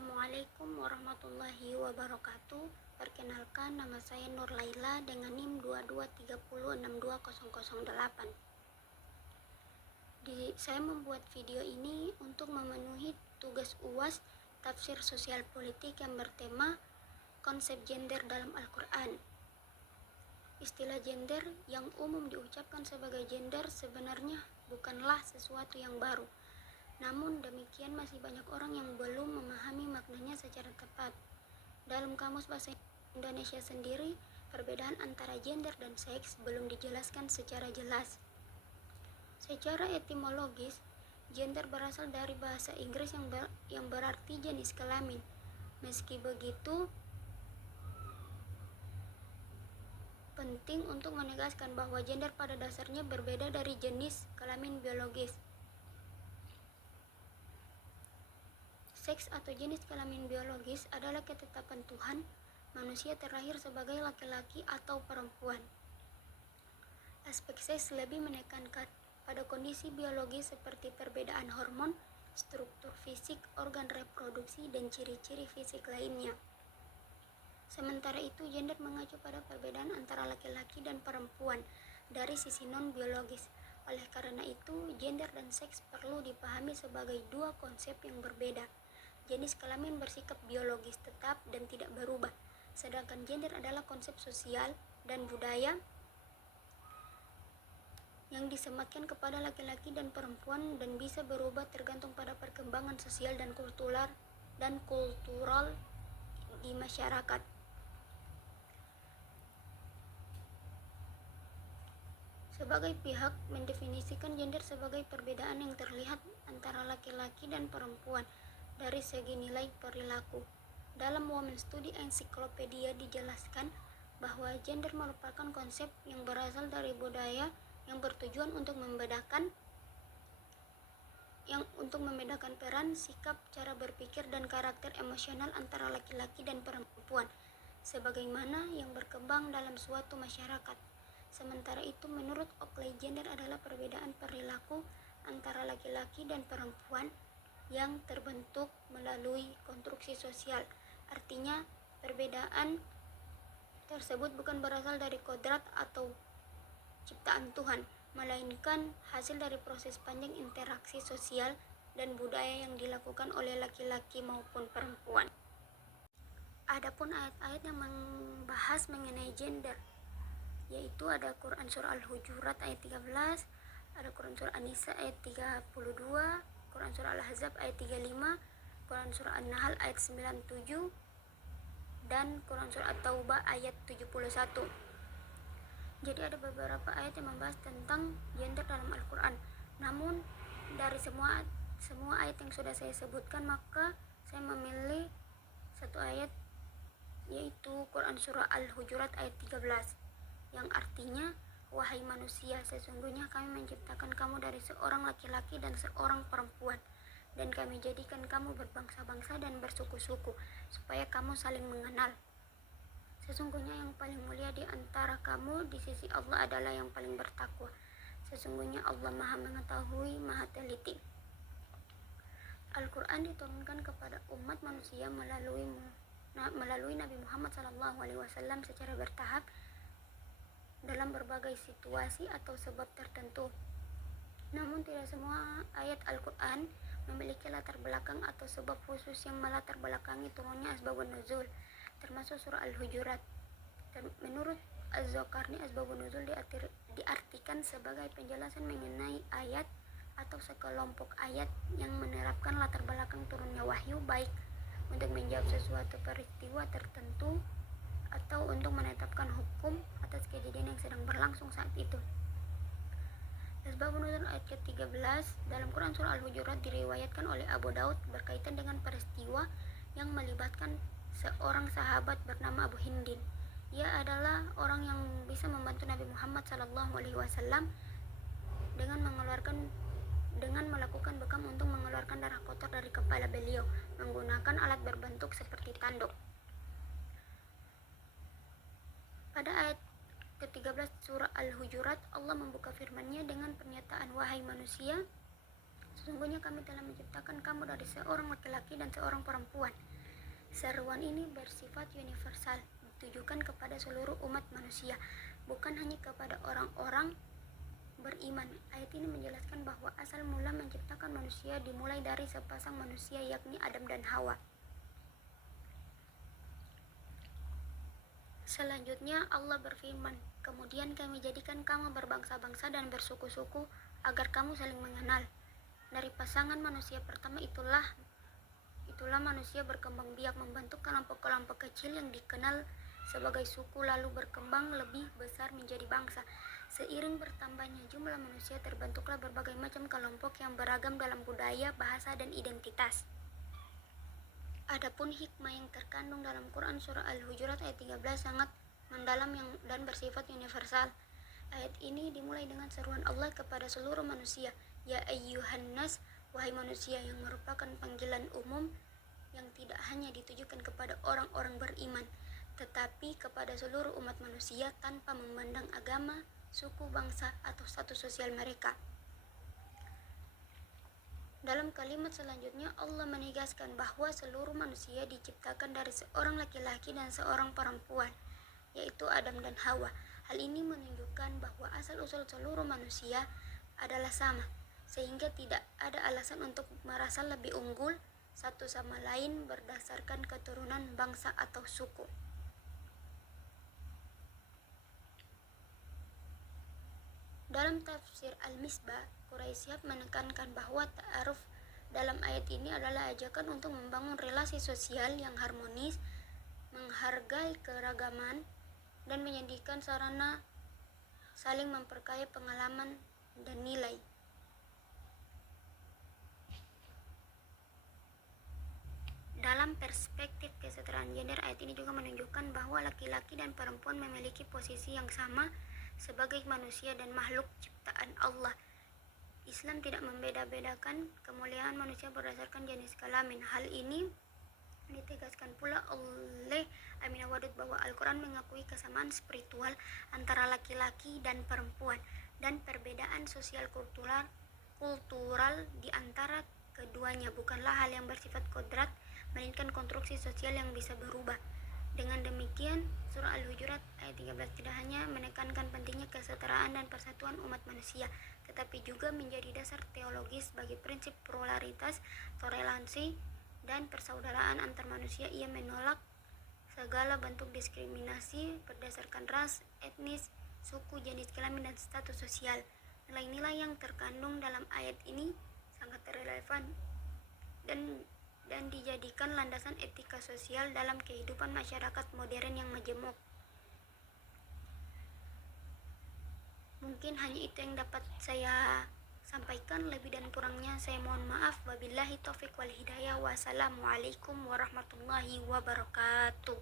Assalamualaikum warahmatullahi wabarakatuh. Perkenalkan, nama saya Nur Laila dengan NIM 2230620008. Saya membuat video ini untuk memenuhi tugas UAS Tafsir Sosial Politik yang bertema konsep gender dalam Al-Quran. Istilah gender yang umum diucapkan sebagai gender sebenarnya bukanlah sesuatu yang baru. Namun demikian masih banyak orang yang belum memahami maknanya secara tepat. Dalam Kamus Bahasa Indonesia sendiri, perbedaan antara gender dan seks belum dijelaskan secara jelas. Secara etimologis, gender berasal dari bahasa Inggris yang berarti jenis kelamin. Meski begitu, penting untuk menegaskan bahwa gender pada dasarnya berbeda dari jenis kelamin biologis. Seks atau jenis kelamin biologis adalah ketetapan Tuhan, manusia terlahir sebagai laki-laki atau perempuan. Aspek seks lebih menekankan pada kondisi biologis seperti perbedaan hormon, struktur fisik, organ reproduksi, dan ciri-ciri fisik lainnya. Sementara itu, gender mengacu pada perbedaan antara laki-laki dan perempuan dari sisi non-biologis. Oleh karena itu, gender dan seks perlu dipahami sebagai dua konsep yang berbeda. Jenis kelamin bersikap biologis tetap dan tidak berubah, sedangkan gender adalah konsep sosial dan budaya yang disematkan kepada laki-laki dan perempuan dan bisa berubah tergantung pada perkembangan sosial dan kultural di masyarakat. Sebagai pihak mendefinisikan gender sebagai perbedaan yang terlihat antara laki-laki dan perempuan dari segi nilai perilaku. Dalam Women Study Encyclopedia dijelaskan bahwa gender merupakan konsep yang berasal dari budaya yang bertujuan untuk membedakan peran, sikap, cara berpikir, dan karakter emosional antara laki-laki dan perempuan sebagaimana yang berkembang dalam suatu masyarakat. Sementara itu, menurut Oakley, gender adalah perbedaan perilaku antara laki-laki dan perempuan yang terbentuk melalui konstruksi sosial. Artinya, perbedaan tersebut bukan berasal dari kodrat atau ciptaan Tuhan, melainkan hasil dari proses panjang interaksi sosial dan budaya yang dilakukan oleh laki-laki maupun perempuan. Adapun ayat-ayat yang membahas mengenai gender, yaitu ada Quran Surah Al-Hujurat ayat 13, ada Quran Surah An-Nisa ayat 32, Quran Surah Al-Ahzab ayat 35, Quran Surah An-Nahl ayat 97, dan Quran Surah At-Taubah ayat 71. Jadi ada beberapa ayat yang membahas tentang gender dalam Al-Quran. Namun dari semua ayat yang sudah saya sebutkan, maka saya memilih satu ayat, yaitu Quran Surah Al-Hujurat ayat 13, yang artinya, wahai manusia, sesungguhnya kami menciptakan kamu dari seorang laki-laki dan seorang perempuan, dan kami jadikan kamu berbangsa-bangsa dan bersuku-suku, supaya kamu saling mengenal. Sesungguhnya yang paling mulia di antara kamu di sisi Allah adalah yang paling bertakwa. Sesungguhnya Allah Maha Mengetahui, Maha Teliti. Al-Quran diturunkan kepada umat manusia melalui Nabi Muhammad SAW secara bertahap dalam berbagai situasi atau sebab tertentu. Namun tidak semua ayat Al-Quran memiliki latar belakang atau sebab khusus yang melatar belakangi turunnya asbabun nuzul, termasuk surah Al-Hujurat. Menurut Az-Zakarni, asbabun nuzul diartikan sebagai penjelasan mengenai ayat atau sekelompok ayat yang menerapkan latar belakang turunnya wahyu, baik untuk menjawab sesuatu peristiwa tertentu atau untuk menetapkan hukum atas kejadian yang sedang berlangsung saat itu. Asbabun nuzul ayat ke-13 dalam Quran Surah Al-Hujurat diriwayatkan oleh Abu Daud berkaitan dengan peristiwa yang melibatkan seorang sahabat bernama Abu Hindin. Ia adalah orang yang bisa membantu Nabi Muhammad SAW dengan melakukan bekam untuk mengeluarkan darah kotor dari kepala beliau menggunakan alat berbentuk seperti tanduk. Pada ayat ke-13 surah Al-Hujurat, Allah membuka firman-Nya dengan pernyataan, wahai manusia, sesungguhnya kami telah menciptakan kamu dari seorang laki-laki dan seorang perempuan, Seruan ini bersifat universal, ditujukan kepada seluruh umat manusia, bukan hanya kepada orang-orang beriman. Ayat ini menjelaskan bahwa asal mula menciptakan manusia dimulai dari sepasang manusia, yakni Adam dan Hawa. Selanjutnya Allah berfirman, "Kemudian kami jadikan kamu berbangsa-bangsa dan bersuku-suku agar kamu saling mengenal. Dari pasangan manusia pertama itulah manusia berkembang biak membentuk kelompok-kelompok kecil yang dikenal sebagai suku, lalu berkembang lebih besar menjadi bangsa. Seiring bertambahnya jumlah manusia, terbentuklah berbagai macam kelompok yang beragam dalam budaya, bahasa, dan identitas." Adapun hikmah yang terkandung dalam Quran Surah Al-Hujurat ayat 13 sangat mendalam dan bersifat universal. Ayat ini dimulai dengan seruan Allah kepada seluruh manusia, "Ya ayyuhan nas," wahai manusia, yang merupakan panggilan umum yang tidak hanya ditujukan kepada orang-orang beriman, tetapi kepada seluruh umat manusia tanpa memandang agama, suku, bangsa, atau status sosial mereka. Dalam kalimat selanjutnya Allah menegaskan bahwa seluruh manusia diciptakan dari seorang laki-laki dan seorang perempuan, yaitu Adam dan Hawa. Hal ini menunjukkan bahwa asal-usul seluruh manusia adalah sama, sehingga tidak ada alasan untuk merasa lebih unggul satu sama lain berdasarkan keturunan, bangsa, atau suku. Dalam tafsir Al-Misbah, Quraisyhab menekankan bahwa ta'aruf dalam ayat ini adalah ajakan untuk membangun relasi sosial yang harmonis, menghargai keragaman, dan menjadikan sarana saling memperkaya pengalaman dan nilai. Dalam perspektif kesetaraan gender, ayat ini juga menunjukkan bahwa laki-laki dan perempuan memiliki posisi yang sama sebagai manusia dan makhluk ciptaan Allah. Islam tidak membeda-bedakan kemuliaan manusia berdasarkan jenis kelamin. Hal ini ditegaskan pula oleh Aminah Wadud bahwa Al-Quran mengakui kesamaan spiritual antara laki-laki dan perempuan, dan perbedaan sosial kultural di antara keduanya bukanlah hal yang bersifat kodrat, melainkan konstruksi sosial yang bisa berubah. Dengan demikian, Surah Al-Hujurat ayat 13 tidak hanya menekankan pentingnya kesetaraan dan persatuan umat manusia, tetapi juga menjadi dasar teologis bagi prinsip pluralitas, toleransi, dan persaudaraan antar manusia. Ia menolak segala bentuk diskriminasi berdasarkan ras, etnis, suku, jenis kelamin, dan status sosial. Nilai-nilai yang terkandung dalam ayat ini sangat relevan dan dijadikan landasan etika sosial dalam kehidupan masyarakat modern yang majemuk. Mungkin hanya itu yang dapat saya sampaikan, lebih dan kurangnya saya mohon maaf. Wabillahi taufiq wal hidayah. Wassalamualaikum warahmatullahi wabarakatuh.